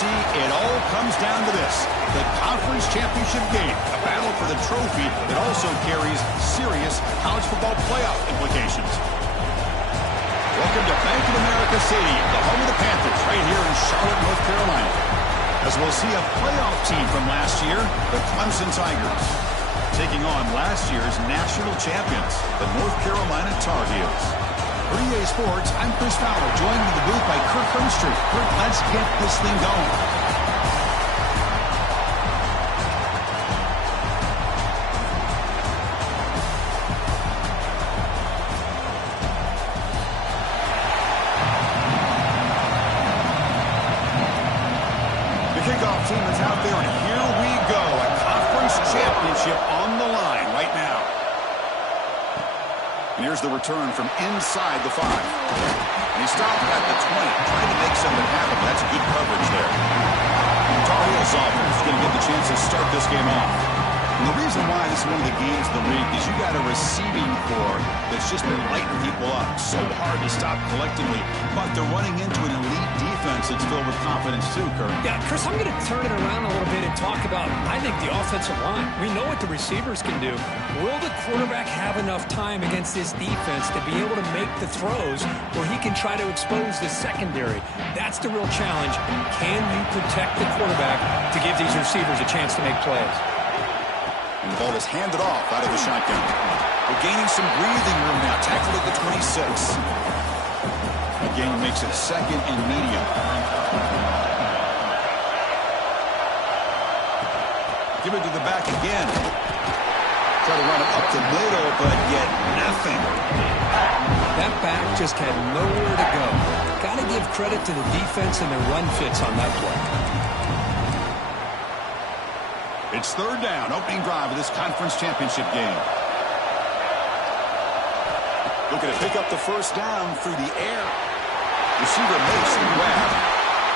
see, it all comes down to this. The conference championship game, a battle for the trophy that also carries serious college football playoff implications. Welcome to Bank of America Stadium, the home of the Panthers, right here in Charlotte, North Carolina. As we'll see a playoff team from last year, the Clemson Tigers, taking on last year's national champions, the North Carolina Tar Heels. For EA Sports, I'm Chris Fowler, joined in the booth by Kirk Hermstreet. Kirk, let's get this thing going. The kickoff team is out there, and here we go. A conference championship on the line right now. And here's the return from inside the 5. And he stopped at the 20, trying to make something happen. That's good coverage there. The Tar Heels offense is going to get the chance to start this game off. And the reason why this is one of the games of the week is you got a receiving core that's just been lighting people up. So hard to stop collectively, but they're running into an elite defense that's filled with confidence too, Kirk. Yeah, Chris, I'm going to turn it around a little bit and talk about, I think, the offensive line. We know what the receivers can do. Will the quarterback have enough time against this defense to be able to make the throws where he can try to expose the secondary? That's the real challenge. Can you protect the quarterback to give these receivers a chance to make plays? And the ball is handed off out of the shotgun. We're gaining some breathing room now. Tackled at the 26. The game makes it second and medium. Give it to the back again. Try to run it up the middle, but yet nothing. That back just had nowhere to go. Got to give credit to the defense and their run fits on that play. It's third down, opening drive of this conference championship game. Looking to pick up the first down through the air. Receiver makes the grab.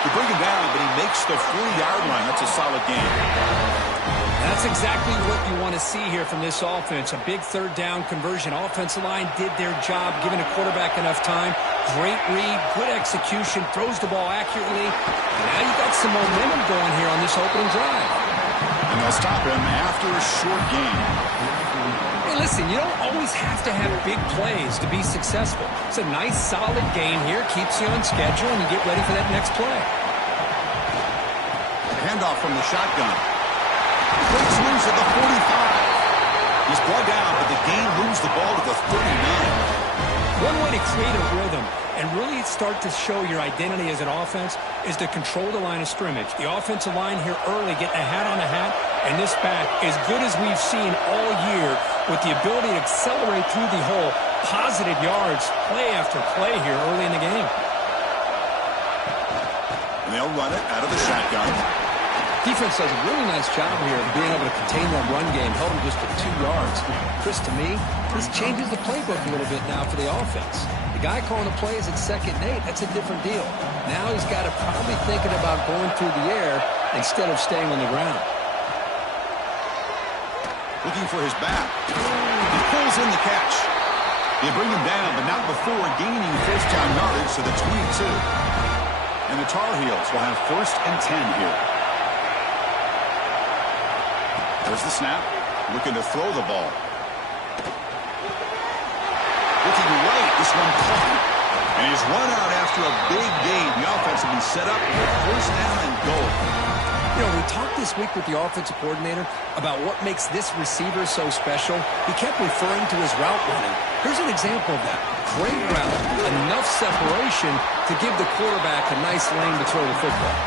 They bring him down, but he makes the 40-yard line. That's a solid game. That's exactly what you want to see here from this offense. A big third down conversion. Offensive line did their job, giving a quarterback enough time. Great read, good execution, throws the ball accurately. And now you got some momentum going here on this opening drive. And they'll stop him after a short gain. Hey, listen, you don't always have to have big plays to be successful. It's a nice, solid gain here. Keeps you on schedule, and you get ready for that next play. Handoff from the shotgun. Quick swings at the 45. He's brought down, but the gain moves the ball to the 39. One way to create a rhythm and really start to show your identity as an offense is to control the line of scrimmage. The offensive line here early getting a hat on a hat, and this back, as good as we've seen all year, with the ability to accelerate through the hole, positive yards, play after play here early in the game. And they'll run it out of the shotgun. Defense does a really nice job here of being able to contain that run game, held him just to 2 yards. Chris, to me, this changes the playbook a little bit now for the offense. The guy calling the plays at 2nd and 8, that's a different deal. Now he's got to probably thinking about going through the air instead of staying on the ground. Looking for his back. He pulls in the catch. They bring him down, but not before gaining first down yardage to the 22. And the Tar Heels will have 1st and 10 here. There's the snap. Looking to throw the ball. Looking right. This one caught. And he's run out after a big gain. The offense will be set up with 1st down and goal. You know, we talked this week with the offensive coordinator about what makes this receiver so special. He kept referring to his route running. Here's an example of that. Great route, enough separation to give the quarterback a nice lane to throw the football.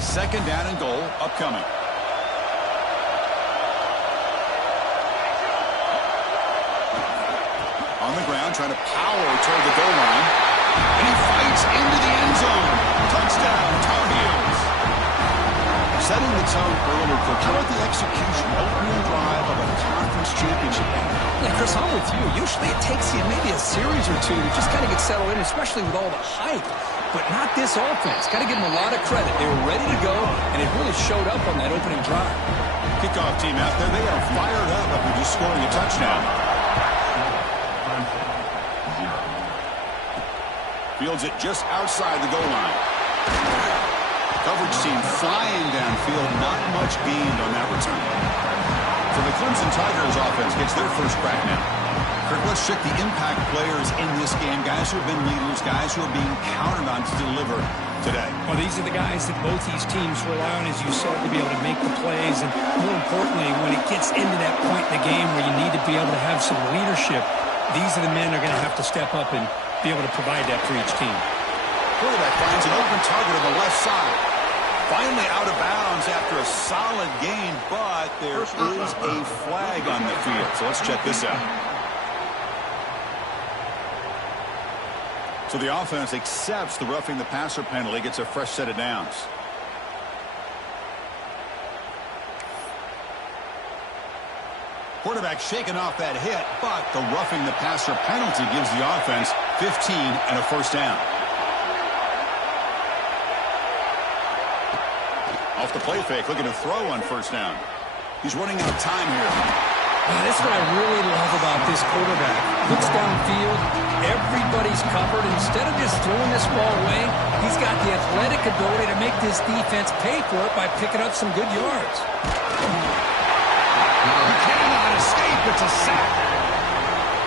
Second down and goal upcoming. On the ground, trying to power toward the goal line. And he fights into the end zone. Touchdown, Tar Heels. Setting the tone early. How about the execution, opening drive of a conference championship game? Yeah, Chris, I'm with you. Usually it takes you maybe a series or two to just kind of get settled in, especially with all the hype. But not this offense. Got to give them a lot of credit. They were ready to go, and it really showed up on that opening drive. Kickoff team out there, they are fired up after just scoring a touchdown. fields it just outside the goal line. Coverage team flying downfield. Not much gained on that return. So the Clemson Tigers offense gets their first crack now. Kirk, let's check the impact players in this game. Guys who have been leaders, guys who are being counted on to deliver today. Well, these are the guys that both these teams rely on, as you said, to be able to make the plays. And more importantly, when it gets into that point in the game where you need to be able to have some leadership, these are the men that are going to have to step up and be able to provide that for each team. Quarterback finds an open target on the left side. Finally out of bounds after a solid gain, but there is a flag on the field. So let's check this out. So the offense accepts the roughing the passer penalty, gets a fresh set of downs. Quarterback shaking off that hit, but the roughing the passer penalty gives the offense 15 and a first down. Off the play fake, looking to throw on first down. He's running out of time here. That's what I really love about this quarterback. Looks downfield, everybody's covered. Instead of just throwing this ball away, he's got the athletic ability to make this defense pay for it by picking up some good yards. He cannot escape. It's a sack.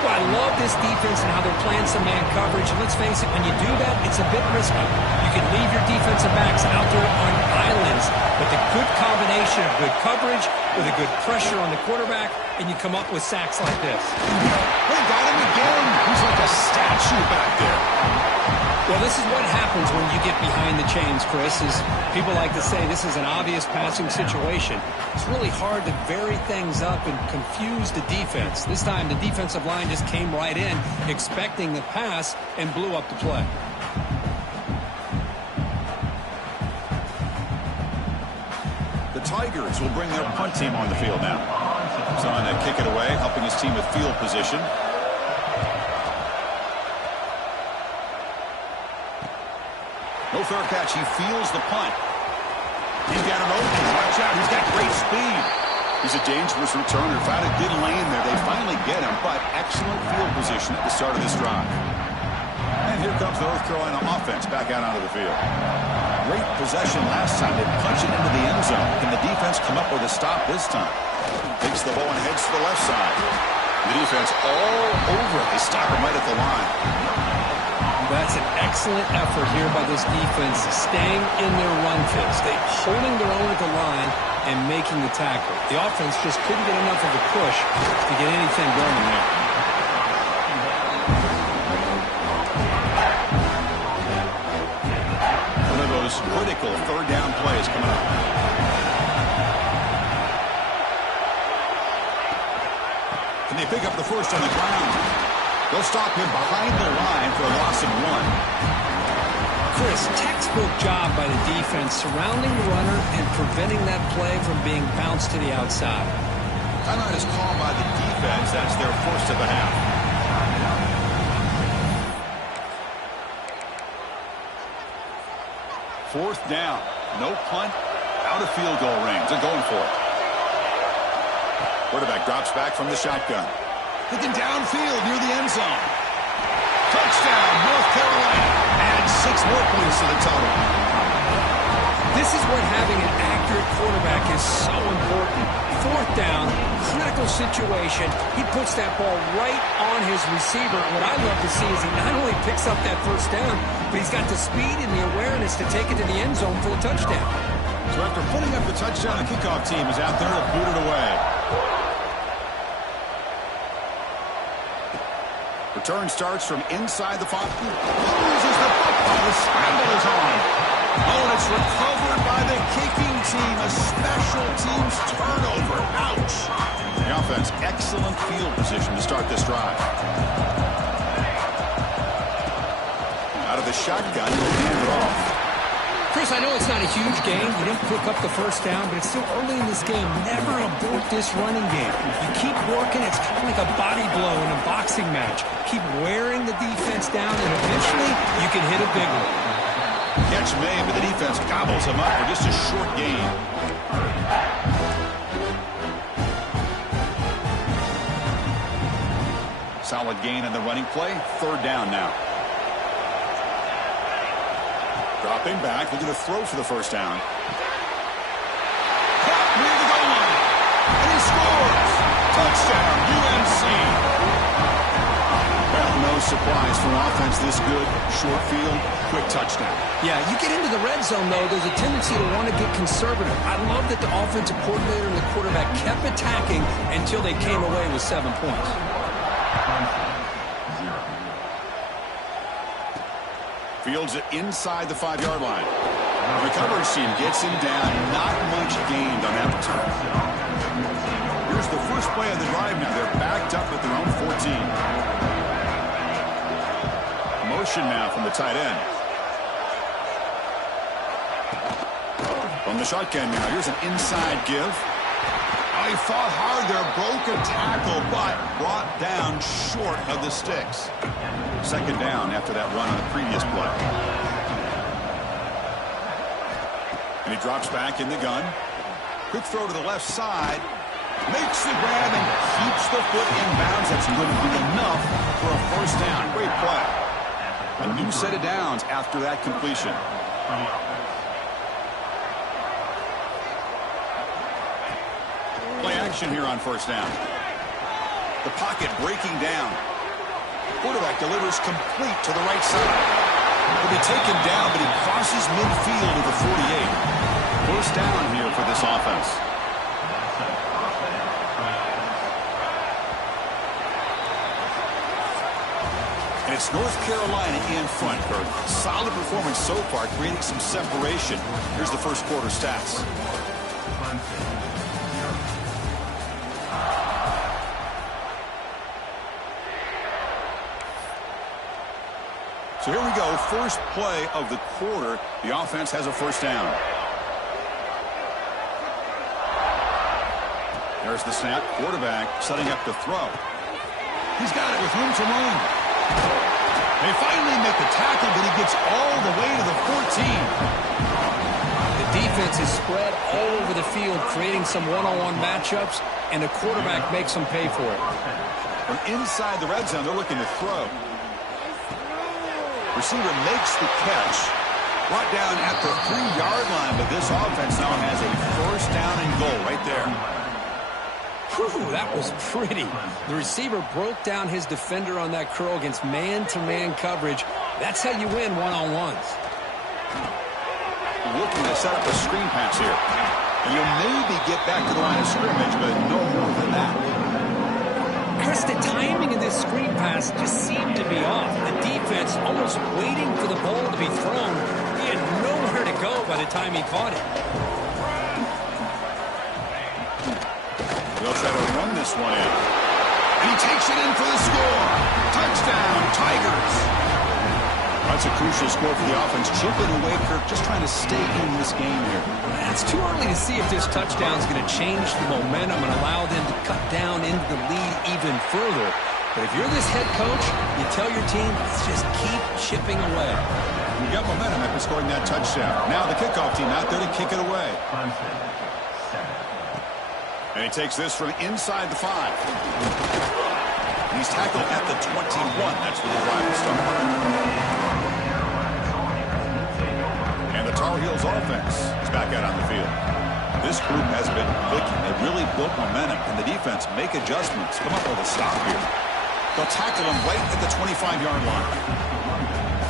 Well, I love this defense and how they're playing some man coverage. And let's face it, when you do that, it's a bit risky. You can leave your defensive backs out there on islands, but the good combination of good coverage with a good pressure on the quarterback, and you come up with sacks like this. They got him again. He's like a statue back there. Well, this is what happens when you get behind the chains, Chris. Is people like to say this is an obvious passing situation. It's really hard to vary things up and confuse the defense. This time, the defensive line just came right in, expecting the pass, and blew up the play. The Tigers will bring their punt team on the field now. He's on to kick it away, helping his team with field position. No fair catch. He feels the punt. He's got an open. Watch out. He's got great speed. He's a dangerous returner. Found a good lane there. They finally get him, but excellent field position at the start of this drive. And here comes the North Carolina offense back out onto the field. Great possession last time. They punch it into the end zone. Can the defense come up with a stop this time? Takes the ball and heads to the left side. The defense all over it. They stop him right at the line. That's an excellent effort here by this defense, staying in their run fix. They holding their own at the line and making the tackle. The offense just couldn't get enough of a push to get anything going there. One of those critical third down plays coming up. Can they pick up the first on the ground? They'll stop him behind the line for a loss of 1. Chris, textbook job by the defense surrounding the runner and preventing that play from being bounced to the outside. Timeout is called by the defense. That's their first of the half. Fourth down. No punt. Out of field goal range. They're going for it. Quarterback drops back from the shotgun. Looking downfield near the end zone. Touchdown, North Carolina. Add 6 more points to the total. This is what having an accurate quarterback is so important. Fourth down, critical situation. He puts that ball right on his receiver. What I love to see is he not only picks up that first down, but he's got the speed and the awareness to take it to the end zone for the touchdown. So after putting up the touchdown, the kickoff team is out there to boot it away. Return starts from inside the 5. Loses the football. The scramble is on. Oh, and it's recovered by the kicking team. A special teams turnover. Ouch. The offense, excellent field position to start this drive. Out of the shotgun, he'll hand it off. Chris, I know it's not a huge game. You didn't pick up the first down, but it's still early in this game. Never abort this running game. You keep working. It's kind of like a body blow in a boxing match. Keep wearing the defense down, and eventually you can hit a big one. Catch made, but the defense gobbles him up for just a short gain. Solid gain in the running play. Third down now. Stepping back, looking to throw for the first down. Caught near the goal line. And he scores. Touchdown, UNC. Well, no surprise for offense this good. Short field, quick touchdown. Yeah, you get into the red zone, though, there's a tendency to want to get conservative. I love that the offensive coordinator and the quarterback kept attacking until they came away with 7 points. Fields it inside the 5-yard line. The coverage team gets him down. Not much gained on that return. Here's the first play of the drive now. They're backed up at their own 14. Motion now from the tight end. From the shotgun now. Here's an inside give. Oh, he fought hard there. Broke a tackle, but brought down short of the sticks. Second down after that run on the previous play. And he drops back in the gun. Quick throw to the left side. Makes the grab and keeps the foot in bounds. That's going to be enough for a first down. Great play. A new set of downs after that completion. Play action here on first down. The pocket breaking down. Quarterback delivers complete to the right side. He'll be taken down, but he crosses midfield to the 48. First down here for this offense. And it's North Carolina in front, Kirk. Solid performance so far, creating some separation. Here's the first quarter stats. So here we go, first play of the quarter. The offense has a first down. There's the snap. Quarterback setting up the throw. He's got it with room to run. They finally make the tackle, but he gets all the way to the 14. The defense is spread all over the field, creating some one-on-one matchups, and the quarterback makes them pay for it. From inside the red zone, they're looking to throw. Receiver makes the catch. Brought down at the 3-yard line, but this offense now has a first down and goal right there. Whew, that was pretty. The receiver broke down his defender on that curl against man-to-man coverage. That's how you win one-on-ones. Looking to set up a screen pass here. And you'll maybe get back to the line of scrimmage, but no more than that. Chris, the timing of this screen pass just seemed to be off. The defense almost waiting for the ball to be thrown. He had nowhere to go by the time he caught it. They'll try to run this one in. And he takes it in for the score. Touchdown, Tigers. That's a crucial score for the offense. Chipping away, Kirk, just trying to stay in this game here. It's too early to see if this touchdown is going to change the momentum and allow them to cut down into the lead even further. But if you're this head coach, you tell your team, just keep chipping away. You got momentum after scoring that touchdown. Now the kickoff team out there to kick it away. And he takes this from inside the 5. And he's tackled at the 21. That's where the drive will start. And the Tar Heels offense is back out on the field. This group has been clicking. They really built momentum. And the defense make adjustments. Come up with a stop here. They'll tackle him right at the 25-yard line.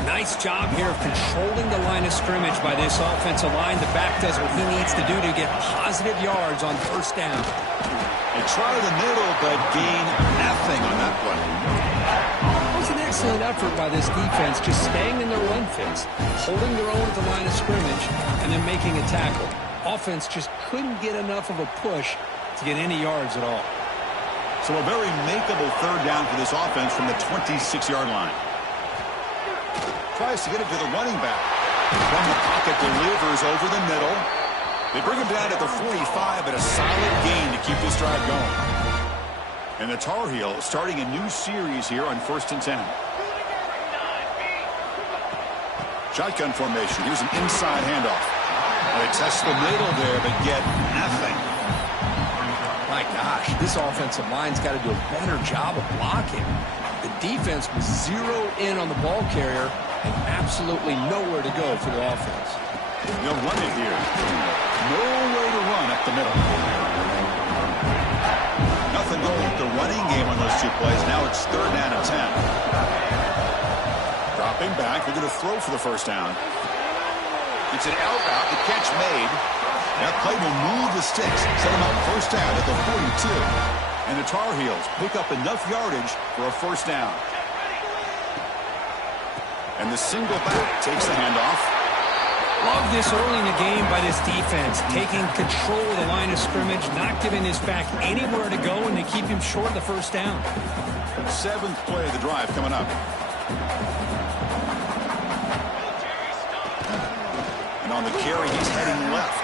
Nice job here of controlling the line of scrimmage by this offensive line. The back does what he needs to do to get positive yards on first down. They try the middle, but gain nothing on that play. It was an excellent effort by this defense, just staying in their run fits, holding their own at the line of scrimmage, and then making a tackle. Offense just couldn't get enough of a push to get any yards at all. So a very makeable third down for this offense from the 26-yard line. Tries to get it to the running back. From the pocket, delivers over the middle. They bring him down at the 45, but a solid gain to keep this drive going. And the Tar Heels starting a new series here on 1st and 10. Shotgun formation. Here's an inside handoff. They test the middle there, but get nothing. My gosh, this offensive line's got to do a better job of blocking. The defense was zeroed in on the ball carrier, and absolutely nowhere to go for the offense. They'll run it here. No way to run up the middle. Nothing going with the running game on those two plays. Now it's 3rd down and 10. Dropping back. They're going to throw for the first down. It's an out route. The catch made. That play will move the sticks. Set them up first down at the 42. And the Tar Heels pick up enough yardage for a first down. And the single back takes the handoff. Love this early in the game by this defense, taking control of the line of scrimmage, not giving his back anywhere to go, and they keep him short of the first down. 7th play of the drive coming up. And on the carry, he's heading left.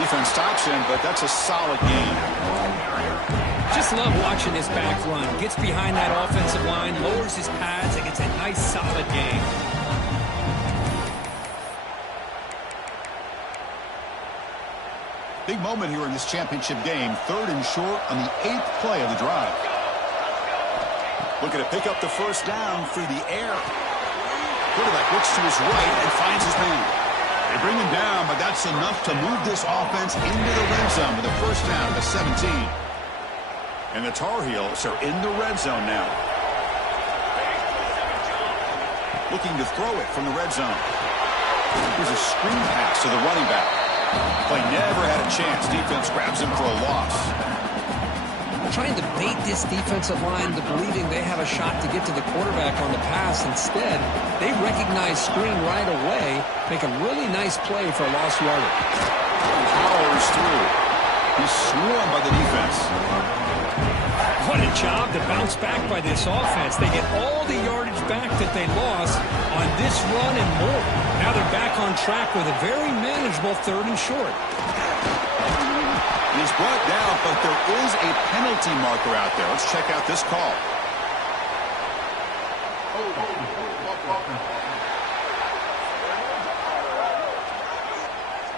Defense stops him, but that's a solid gain. Just love watching this back run. Gets behind that offensive line, lowers his pads, and gets a nice solid gain. Big moment here in this championship game. 3rd and short on the 8th play of the drive. Looking to pick up the first down through the air. Quarterback looks to his right and finds his man. They bring him down, but that's enough to move this offense into the red zone with a first down to 17. And the Tar Heels are in the red zone now. Looking to throw it from the red zone. Here's a screen pass to the running back. Play never had a chance. Defense grabs him for a loss. Trying to bait this defensive line to believing they have a shot to get to the quarterback on the pass. Instead, they recognize screen right away, make a really nice play for a lost yardage. Powers through. He's swarmed by the defense. What a job to bounce back by this offense. They get all the yardage back that they lost on this run and more. Now they're back on track with a very manageable 3rd and short. He's brought down, but there is a penalty marker out there. Let's check out this call.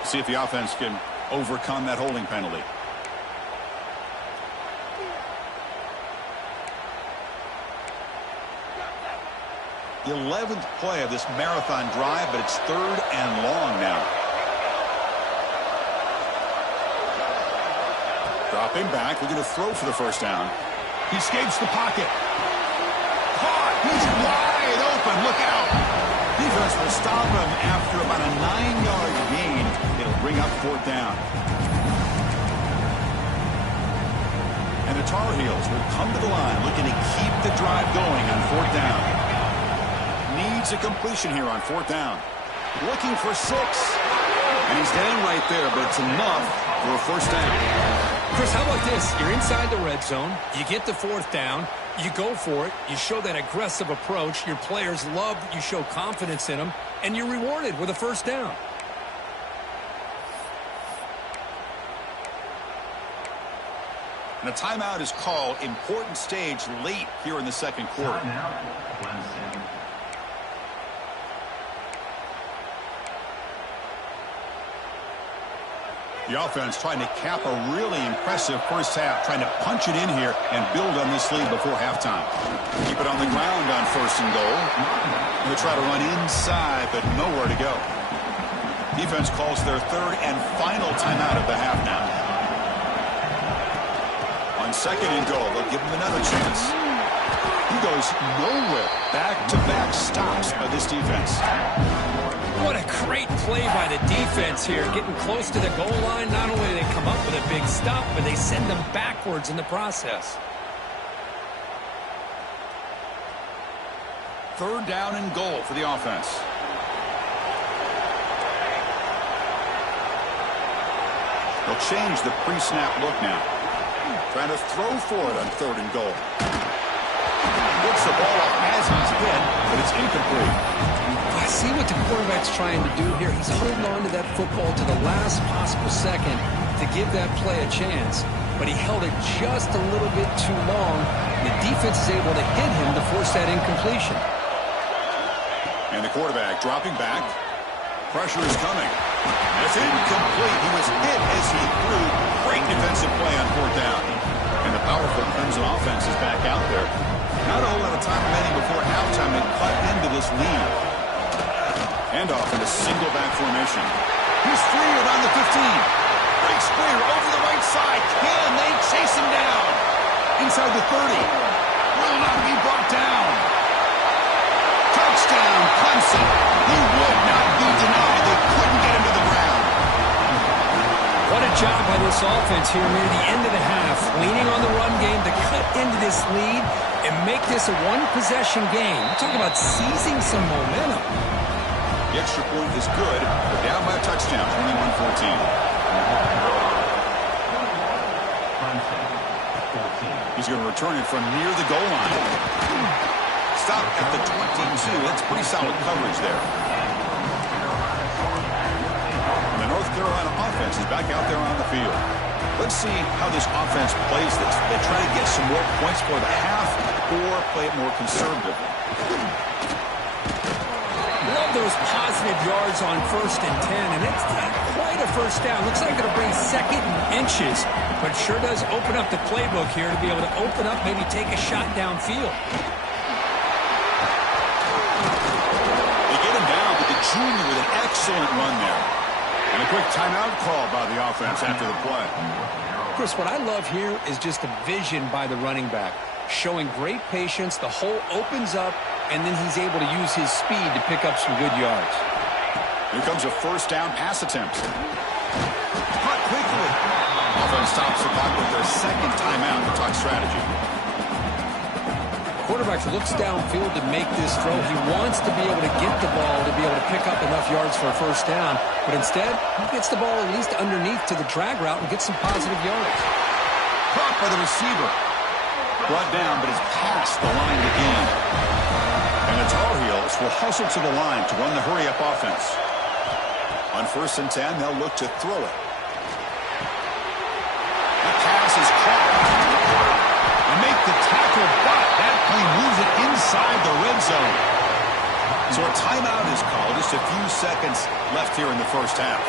See if the offense can overcome that holding penalty. The 11th play of this marathon drive, but it's 3rd and long now. Dropping back, we're going to throw for the first down. He escapes the pocket. Caught! He's wide open. Look out! Defense will stop him after about a 9-yard gain. It'll bring up 4th down. And the Tar Heels will come to the line, looking to keep the drive going on 4th down. Needs a completion here on 4th down. Looking for 6. And he's down right there, but it's enough for a first down. Chris, how about this? You're inside the red zone. You get the 4th down. You go for it. You show that aggressive approach. Your players love that you show confidence in them. And you're rewarded with a first down. And a timeout is called. Important stage late here in the 2nd quarter. The offense trying to cap a really impressive first half, trying to punch it in here and build on this lead before halftime. Keep it on the ground on 1st and goal. They'll try to run inside, but nowhere to go. Defense calls their 3rd and final timeout of the half now. On 2nd and goal, they'll give him another chance. He goes nowhere. Back-to-back stops by this defense. What a great play by the defense here. Getting close to the goal line, not only do they come up with a big stop, but they send them backwards in the process. 3rd down and goal for the offense. They'll change the pre-snap look now. Trying to throw for it on 3rd and goal. Puts the ball up as he's hit, but it's incomplete. I see what the quarterback's trying to do here. He's holding on to that football to the last possible second to give that play a chance. But he held it just a little bit too long. The defense is able to hit him to force that incompletion. And the quarterback dropping back. Pressure is coming. It's incomplete. He was hit as he threw. Great defensive play on 4th down. And the powerful Crimson offense is back out there. Not a whole lot of time remaining before halftime and cut into this lead. Handoff in a single back formation. He's free around the 15. Breaks clear over the right side. Can they chase him down? Inside the 30. Will not be brought down. Touchdown, Clemson. He would not be denied. They couldn't get him to the ground. What a job by this offense here near the end of the half, leaning on the run game to cut into this lead and make this a one-possession game. We're talking about seizing some momentum. The extra point is good. They're down by a touchdown, 21-14. He's going to return it from near the goal line. Stop at the 22. That's pretty solid coverage there. And the North Carolina offense is back out there on the field. Let's see how this offense plays this. They try to get some more points for the half or play it more conservatively. Love those positive yards on 1st and 10, and it's not quite a first down. Looks like it'll bring 2nd and inches, but sure does open up the playbook here to be able to open up, maybe take a shot downfield. They get him down with the junior with an excellent run there. And a quick timeout call by the offense after the play. Chris, what I love here is just the vision by the running back. Showing great patience, the hole opens up, and then he's able to use his speed to pick up some good yards. Here comes a first down pass attempt. Caught quickly. Offense stops the clock with their 2nd timeout to talk strategy. Quarterback looks downfield to make this throw. He wants to be able to get the ball to be able to pick up enough yards for a first down, but instead, he gets the ball at least underneath to the drag route and gets some positive yards. Caught by the receiver. Brought down, but it's past the line to gain. And the Tar Heels will hustle to the line to run the hurry-up offense. On 1st and 10, they'll look to throw it. The pass is caught. And make the tackle, but that play moves it inside the red zone. So a timeout is called. Just a few seconds left here in the first half.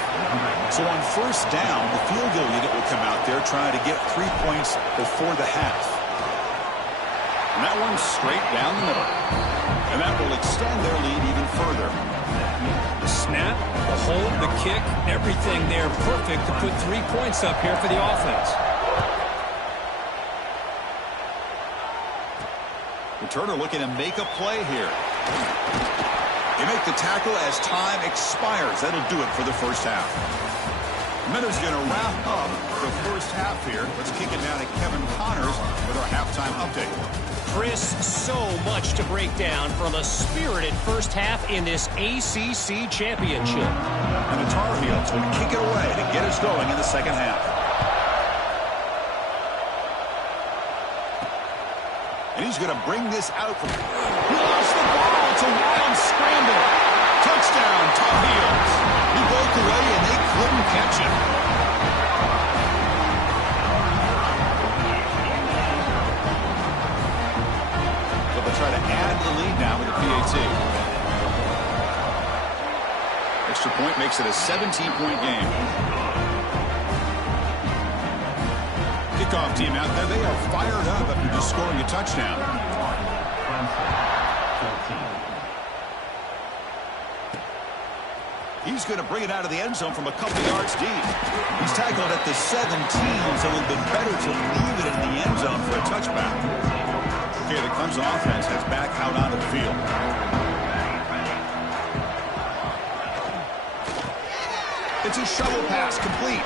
So on 1st down, the field goal unit will come out there trying to get 3 points before the half. And that one's straight down the middle. And that will extend their lead even further. The snap, the hold, the kick, everything there perfect to put 3 points up here for the offense. Returner looking to make a play here. They make the tackle as time expires. That'll do it for the first half. Minner's going to wrap up the first half here. Let's kick it down to Kevin Connors with our halftime update. Chris, so much to break down from a spirited first half in this ACC championship. And the Tar Heels will kick it away to get us going in the second half. And he's going to bring this out from... He lost the ball. It's a wild scramble. Touchdown, Tar Heels. He broke away and they couldn't catch him. So they'll try to add the lead now with the PAT. Extra point makes it a 17-point game. Kickoff team out there, they are fired up after just scoring a touchdown. He's going to bring it out of the end zone from a couple yards deep. He's tackled at the 17, so it would have been better to leave it in the end zone for a touchback. Okay, the Clemson offense has back out onto the field. It's a shovel pass, complete.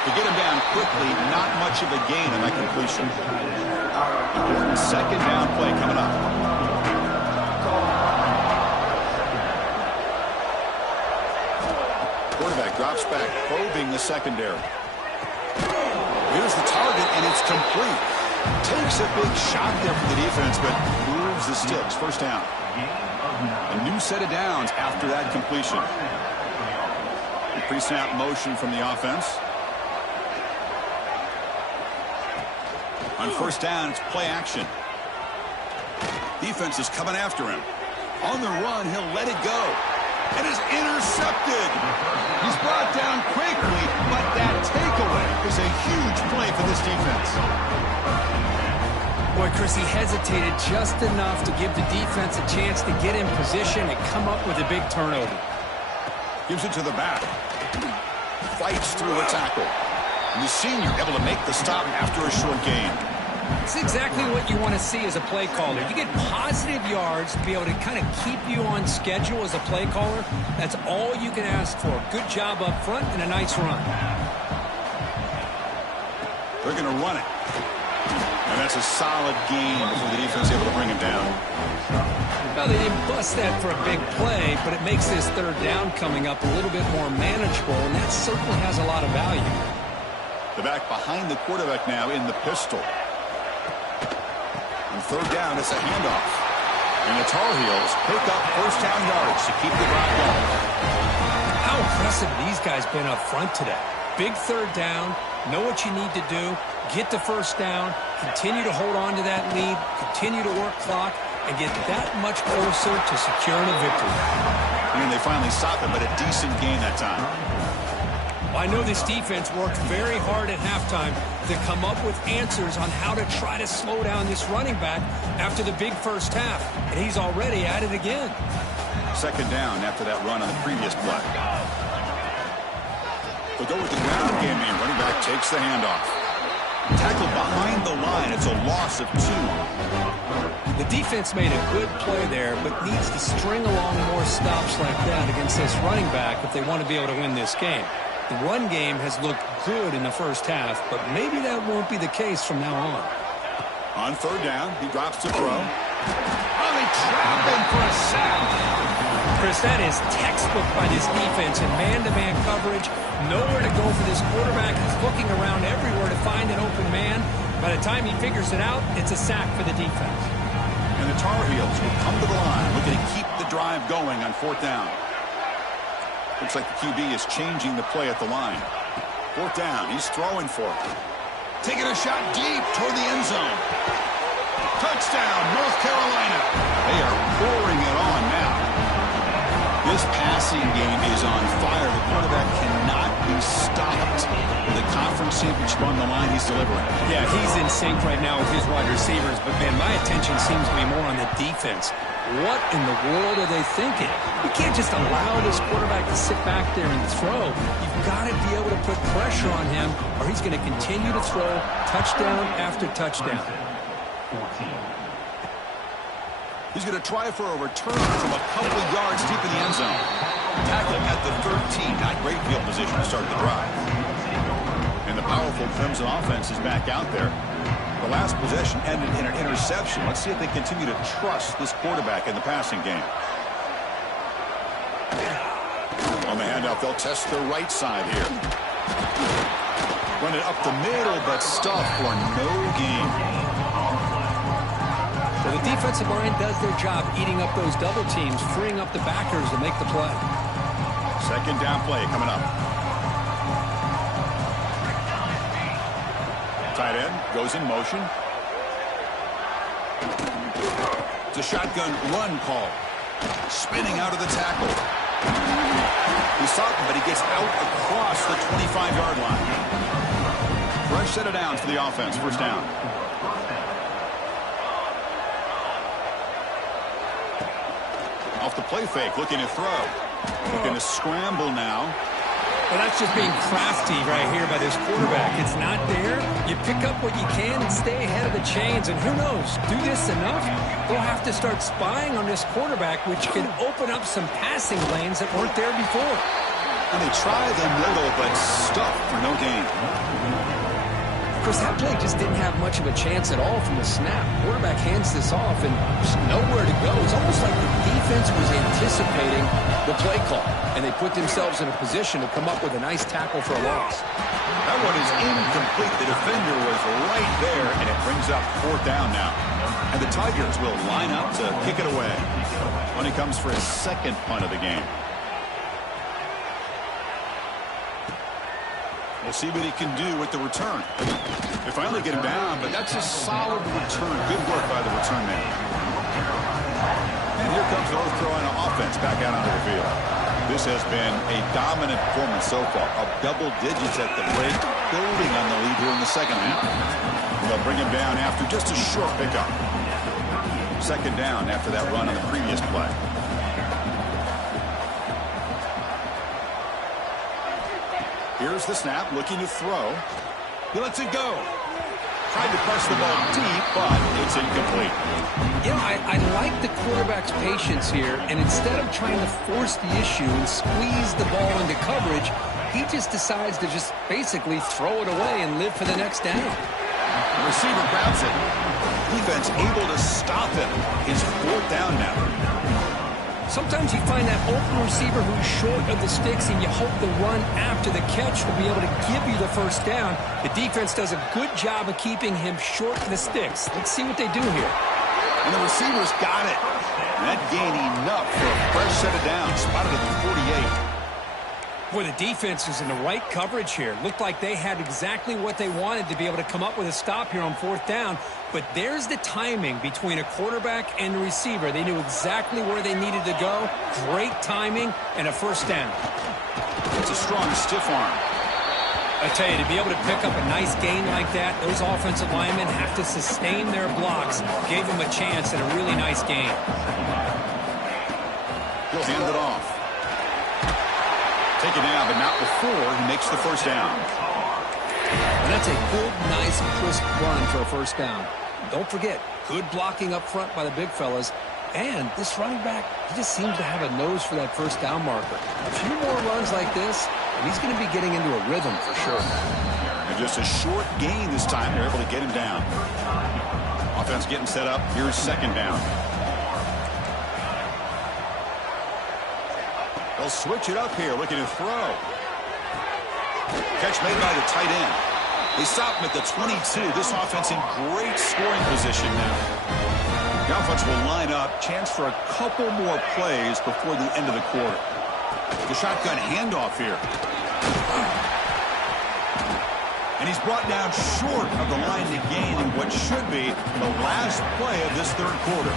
To get him down quickly, not much of a gain on that completion. Important second down play coming up. Quarterback drops back, probing the secondary. Here's the target, and it's complete. Takes a big shot there for the defense, but moves the sticks. First down. A new set of downs after that completion. Pre-snap motion from the offense. On first down, it's play action. Defense is coming after him. On the run, he'll let it go. And is intercepted. He's brought down quickly, but that takeaway is a huge play for this defense. Boy, Chris, he hesitated just enough to give the defense a chance to get in position and come up with a big turnover. Gives it to the back. Fights through a tackle. And the senior able to make the stop after a short gain. It's exactly what you want to see as a play caller. You get positive yards to be able to kind of keep you on schedule as a play caller. That's all you can ask for. Good job up front and a nice run. They're going to run it. And that's a solid gain before the defense able to bring him down. Well, they didn't bust that for a big play, but it makes this third down coming up a little bit more manageable, and that certainly has a lot of value. The back behind the quarterback now in the pistol. On third down, it's a handoff. And the Tar Heels pick up first down yards to keep the drive going. How impressive these guys been up front today. Big third down, know what you need to do, get the first down, continue to hold on to that lead, continue to work clock, and get that much closer to securing a victory. I mean, they finally stopped it, but a decent gain that time. I know this defense worked very hard at halftime to come up with answers on how to try to slow down this running back after the big first half, and he's already at it again. Second down after that run on the previous play. They'll go with the ground game here. Running back takes the handoff. Tackle behind the line. It's a loss of 2. The defense made a good play there, but needs to string along more stops like that against this running back if they want to be able to win this game. The run game has looked good in the first half, but maybe that won't be the case from now on. On third down, he drops to throw. Oh, they trap him for a sack. Chris, that is textbook by this defense in man-to-man coverage. Nowhere to go for this quarterback. He's looking around everywhere to find an open man. By the time he figures it out, it's a sack for the defense. And the Tar Heels will come to the line, looking to keep the drive going on fourth down. Looks like the QB is changing the play at the line. Fourth down, he's throwing for it. Taking a shot deep toward the end zone. Touchdown, North Carolina. They are pouring it on now. This passing game is on fire. The quarterback cannot be stopped. With the conference championship on the line, he's delivering. Yeah, he's in sync right now with his wide receivers, but, man, my attention seems to be more on the defense. What in the world are they thinking? You can't just allow this quarterback to sit back there and throw. You've got to be able to put pressure on him, or he's going to continue to throw touchdown after touchdown. He's going to try for a return from a couple of yards deep in the end zone. Tackle at the 13. Not great field position to start the drive. And the powerful Crimson offense is back out there. The last possession ended in an interception. Let's see if they continue to trust this quarterback in the passing game. On the handoff, they'll test the right side here. Run it up the middle, but stuffed for no gain. Well, the defensive line does their job eating up those double teams, freeing up the backers to make the play. Second down play coming up. Tight end goes in motion. It's a shotgun run call. Spinning out of the tackle. He's stopped, but he gets out across the 25-yard line. Fresh set of downs for the offense. First down. Off the play fake, looking to throw. Looking to scramble now. Well, that's just being crafty right here by this quarterback. It's not there. You pick up what you can and stay ahead of the chains. And who knows, do this enough, they'll have to start spying on this quarterback, which can open up some passing lanes that weren't there before. And they try the middle, but stuffed for no gain. Of course, that play just didn't have much of a chance at all from the snap. Quarterback hands this off and just nowhere to go. It's almost like the defense was anticipating the play call, and they put themselves in a position to come up with a nice tackle for a loss. That one is incomplete. The defender was right there, and it brings up fourth down now. And the Tigers will line up to kick it away when he comes for his second punt of the game. We'll see what he can do with the return. They finally get him down, but that's a solid return. Good work by the return man. And here comes North Carolina offense back out onto the field. This has been a dominant performance so far. Up double digits at the break, building on the lead here in the second half. They'll bring him down after just a short pickup. Second down after that run on the previous play. Here's the snap, looking to throw. He lets it go. Tried to press the ball deep, but it's incomplete. You know, I like the quarterback's patience here, and instead of trying to force the issue and squeeze the ball into coverage, he just decides to just basically throw it away and live for the next down. The receiver grabs it. Defense able to stop him. It's 4th down now. Sometimes you find that open receiver who's short of the sticks, and you hope the run after the catch will be able to give you the first down. The defense does a good job of keeping him short of the sticks. Let's see what they do here. And the receiver's got it. That gained enough for a fresh set of downs. Spotted at the 48. Boy, the defense is in the right coverage here. Looked like they had exactly what they wanted to be able to come up with a stop here on 4th down. But there's the timing between a quarterback and the receiver. They knew exactly where they needed to go. Great timing and a first down. It's a strong stiff arm. I tell you, to be able to pick up a nice gain like that, those offensive linemen have to sustain their blocks. Gave them a chance and a really nice gain. He'll hand it off. Take it down, but not before he makes the first down. And that's a good, nice, crisp run for a first down. Don't forget, good blocking up front by the big fellas. And this running back, he just seems to have a nose for that first down marker. A few more runs like this, and he's going to be getting into a rhythm for sure. And just a short gain this time. They're able to get him down. Offense getting set up. Here's 2nd down. They'll switch it up here, looking to throw. Catch made by the tight end. They stop him at the 22. This offense in great scoring position now. The offense will line up. Chance for a couple more plays before the end of the quarter. The shotgun handoff here. And he's brought down short of the line to gain in what should be the last play of this 3rd quarter.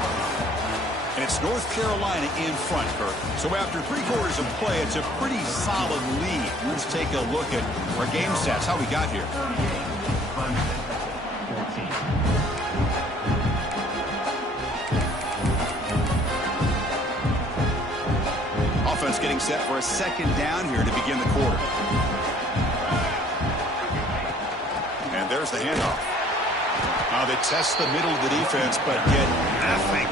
And it's North Carolina in front, Kirk. So after 3/4 of play, it's a pretty solid lead. Let's take a look at our game stats, how we got here. Offense getting set for a 2nd down here to begin the quarter. And there's the handoff. Now they test the middle of the defense, but get nothing.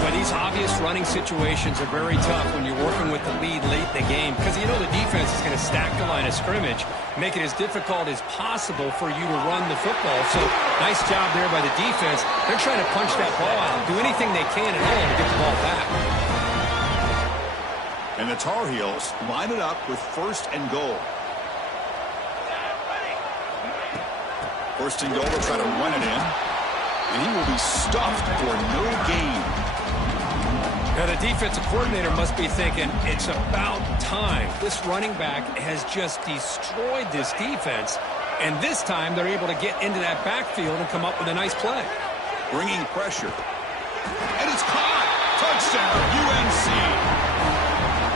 Well, these obvious running situations are very tough when you're working with the lead late in the game, because you know the defense is going to stack the line of scrimmage, make it as difficult as possible for you to run the football. So nice job there by the defense. They're trying to punch that ball out, do anything they can at all to get the ball back. And the Tar Heels line it up with 1st and goal. 1st and goal, they'll try to run it in. And he will be stuffed for no gain. Now the defensive coordinator must be thinking, it's about time. This running back has just destroyed this defense. And this time they're able to get into that backfield and come up with a nice play. Bringing pressure. And it's caught. Touchdown, UNC.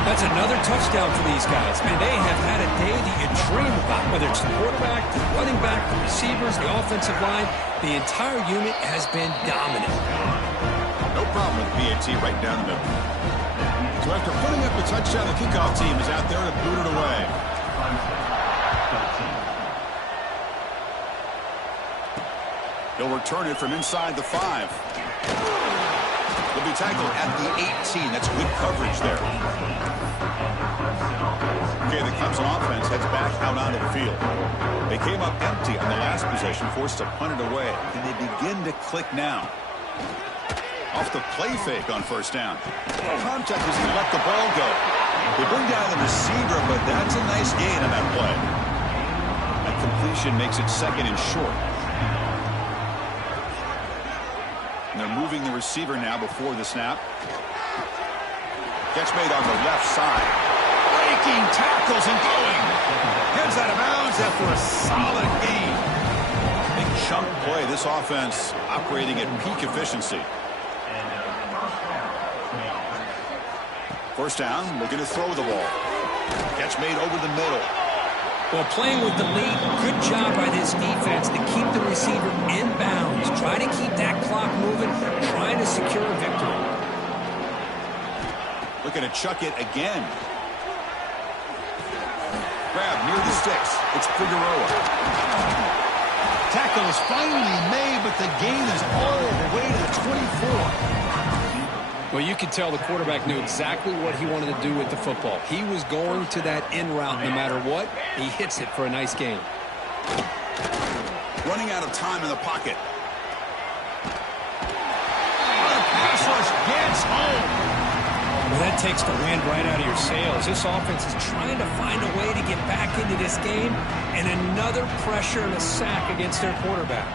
That's another touchdown for these guys. Man, they have had a day that you dream about, whether it's the quarterback, the running back, the receivers, the offensive line. The entire unit has been dominant. No problem with BAT right down the middle. So after putting up the touchdown, the kickoff team is out there to boot it away. He'll return it from inside the 5. He'll be tackled at the 18. That's good coverage there. Okay, the Clemson offense heads back out onto the field. They came up empty on the last possession, forced to punt it away. And they begin to click now. Off the play fake on 1st down. Contact as he let the ball go. They bring down the receiver, but that's a nice gain on that play. That completion makes it 2nd and short. And they're moving the receiver now before the snap. Catch made on the left side. Breaking tackles and going. Heads out of bounds after a solid gain. Big chunk play. This offense operating at peak efficiency. 1st down, looking to throw the ball. Catch made over the middle. Well, playing with the lead, good job by this defense to keep the receiver in bounds. Try to keep that clock moving, trying to secure a victory. Looking to chuck it again. Grab near the sticks. It's Figueroa. Tackle is finally made, but the gain is all the way to the 24. Well, you could tell the quarterback knew exactly what he wanted to do with the football. He was going to that in route no matter what. He hits it for a nice gain. Running out of time in the pocket. The pass rush gets home. Well, that takes the wind right out of your sails. This offense is trying to find a way to get back into this game, and another pressure and a sack against their quarterback.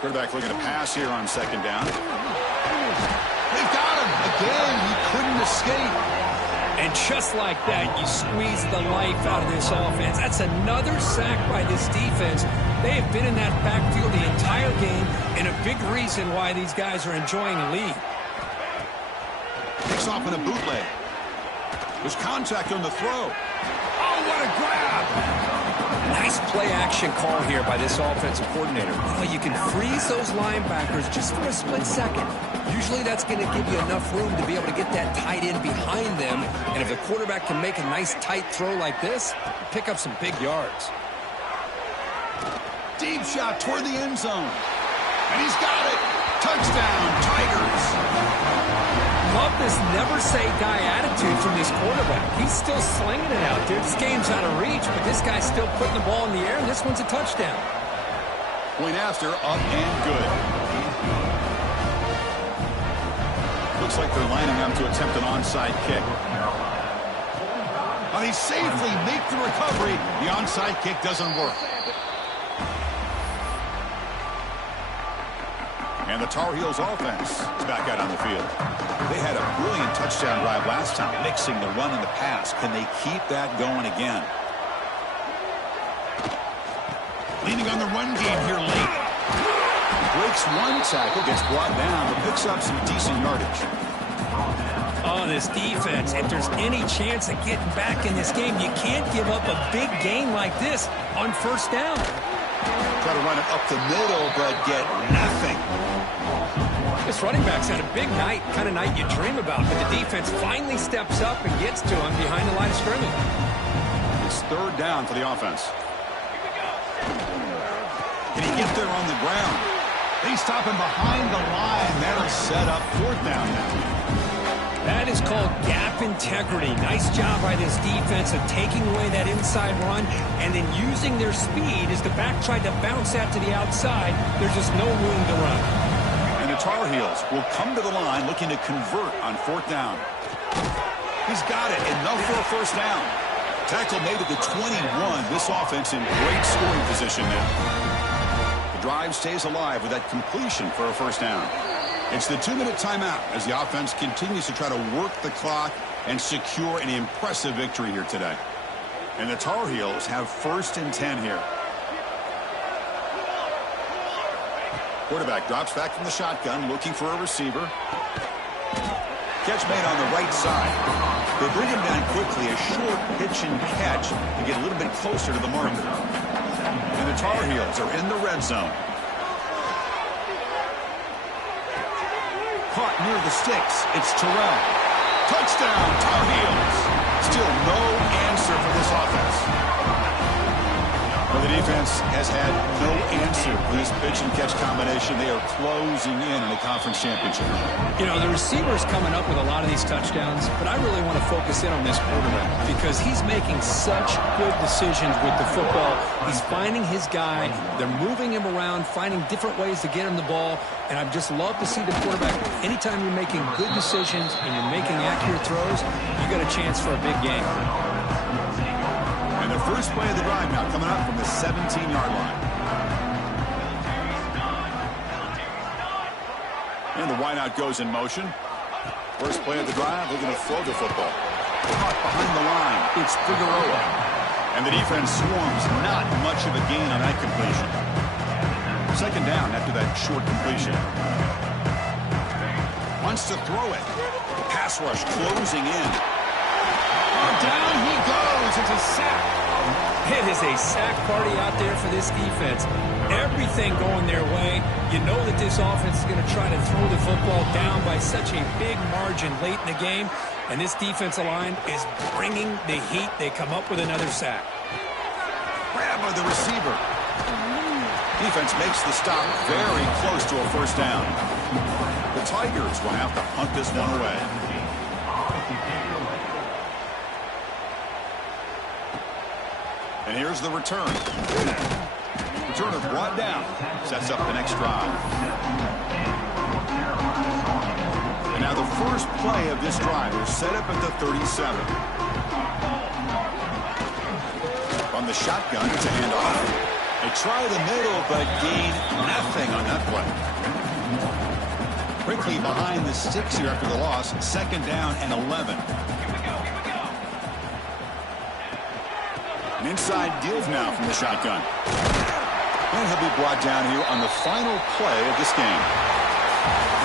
Quarterback looking to pass here on second down. They've got him. Again, he couldn't escape. And just like that, you squeeze the life out of this offense. That's another sack by this defense. They have been in that backfield the entire game, and a big reason why these guys are enjoying a lead. Picks off in a bootleg. There's contact on the throw. Oh, what a grab! Nice play-action call here by this offensive coordinator. You can freeze those linebackers just for a split second. Usually that's going to give you enough room to be able to get that tight end behind them. And if the quarterback can make a nice tight throw like this, pick up some big yards. Deep shot toward the end zone. And he's got it. Touchdown, Tigers. Love this never-say-die attitude from this quarterback. He's still slinging it out there. This game's out of reach, but this guy's still putting the ball in the air, and this one's a touchdown. Point after, up and good. Looks like they're lining up to attempt an onside kick. Well, they safely make the recovery. The onside kick doesn't work. And the Tar Heels offense is back out on the field. They had a brilliant touchdown drive last time, mixing the run and the pass. Can they keep that going again? Leaning on the run game here late. Breaks one tackle, gets brought down, but picks up some decent yardage. Oh, this defense, if there's any chance of getting back in this game, you can't give up a big gain like this on first down. Try to run it up the middle, but get nothing. This running back's had a big night, kind of night you dream about, but the defense finally steps up and gets to him behind the line of scrimmage. It's third down for the offense. Can he get there on the ground? They stop him behind the line. That'll set up fourth down now. That is called gap integrity. Nice job by this defense of taking away that inside run and then using their speed as the back tried to bounce that to the outside. There's just no room to run. And the Tar Heels will come to the line looking to convert on fourth down. He's got it. Enough for a first down. Tackle made at the 21. This offense in great scoring position now. The drive stays alive with that completion for a first down. It's the 2-minute timeout as the offense continues to try to work the clock and secure an impressive victory here today. And the Tar Heels have 1st and 10 here. Quarterback drops back from the shotgun, looking for a receiver. Catch made on the right side. They bring him down quickly, a short pitch and catch to get a little bit closer to the marker. And the Tar Heels are in the red zone. Caught near the sticks. It's Terrell. Touchdown, Tar Heels. Still no answer for this offense. Well, the defense has had no answer for this pitch and catch combination. They are closing in the conference championship. You know, the receiver's coming up with a lot of these touchdowns, but I really want to focus in on this quarterback because he's making such good decisions with the football. He's finding his guy. They're moving him around, finding different ways to get him the ball, and I'd just love to see the quarterback. Anytime you're making good decisions and you're making accurate throws, you got a chance for a big game. And the first play of the drive now coming up from the 17-yard line. And the wideout goes in motion. First play of the drive, looking to throw the football. Caught behind the line. It's Figueroa. And the defense swarms. Not much of a gain on that completion. Second down after that short completion. Wants to throw it. Pass rush closing in. Down he goes. It's a sack. It is a sack party out there for this defense. Everything going their way. You know that this offense is going to try to throw the football down by such a big margin late in the game. And this defensive line is bringing the heat. They come up with another sack. Grab by the receiver. Defense makes the stop very close to a first down. The Tigers will have to punt this one away. And here's the return. Returner brought down. Sets up the next drive. And now the first play of this drive is set up at the 37. From the shotgun, it's a handoff. They try the middle, but gain nothing on that play. Quickly behind the sticks here after the loss. Second down and 11. An inside give now from the shotgun. And he'll be brought down here on the final play of this game.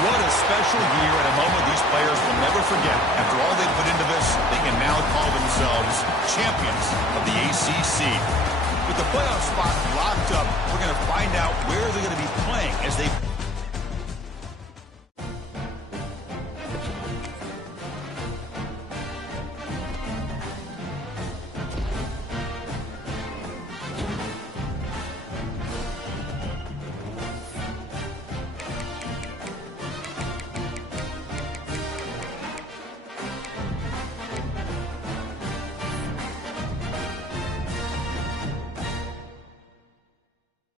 What a special year and a moment these players will never forget. After all they put into this, they can now call themselves champions of the ACC. With the playoff spot locked up, we're going to find out where they're going to be playing as they